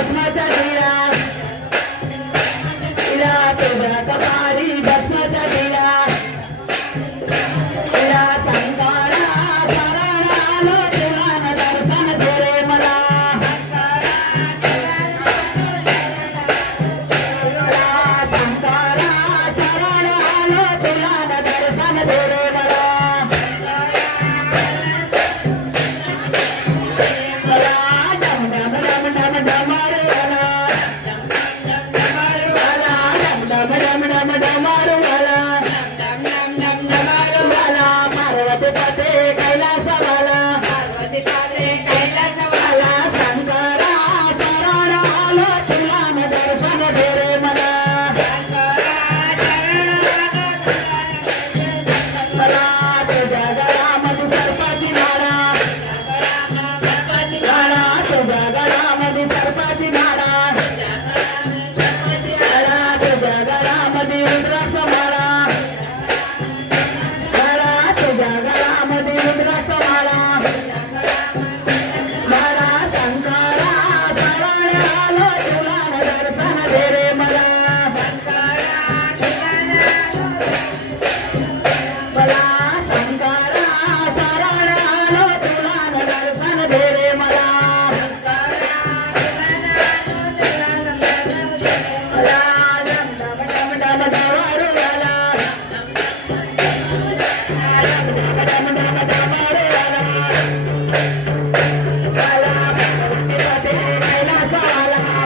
भस्माचा दिया तिला तुझ्या कपारी भस्माचा दिया तिला संकारा शरण आलो तुला न दर्शन दे रे मला संकारा शरण आलो तुला न दर्शन दे रे मला डम डम डम डम डमरू मला डम डम डम डमरू मला पार्वती पते कैलास मला शंकरा शरण आलो तुला न दर्शन दे रे मला तुझ्या गळामध्ये सर्पाची माळा तुझ्या गळामध्ये सर्पाची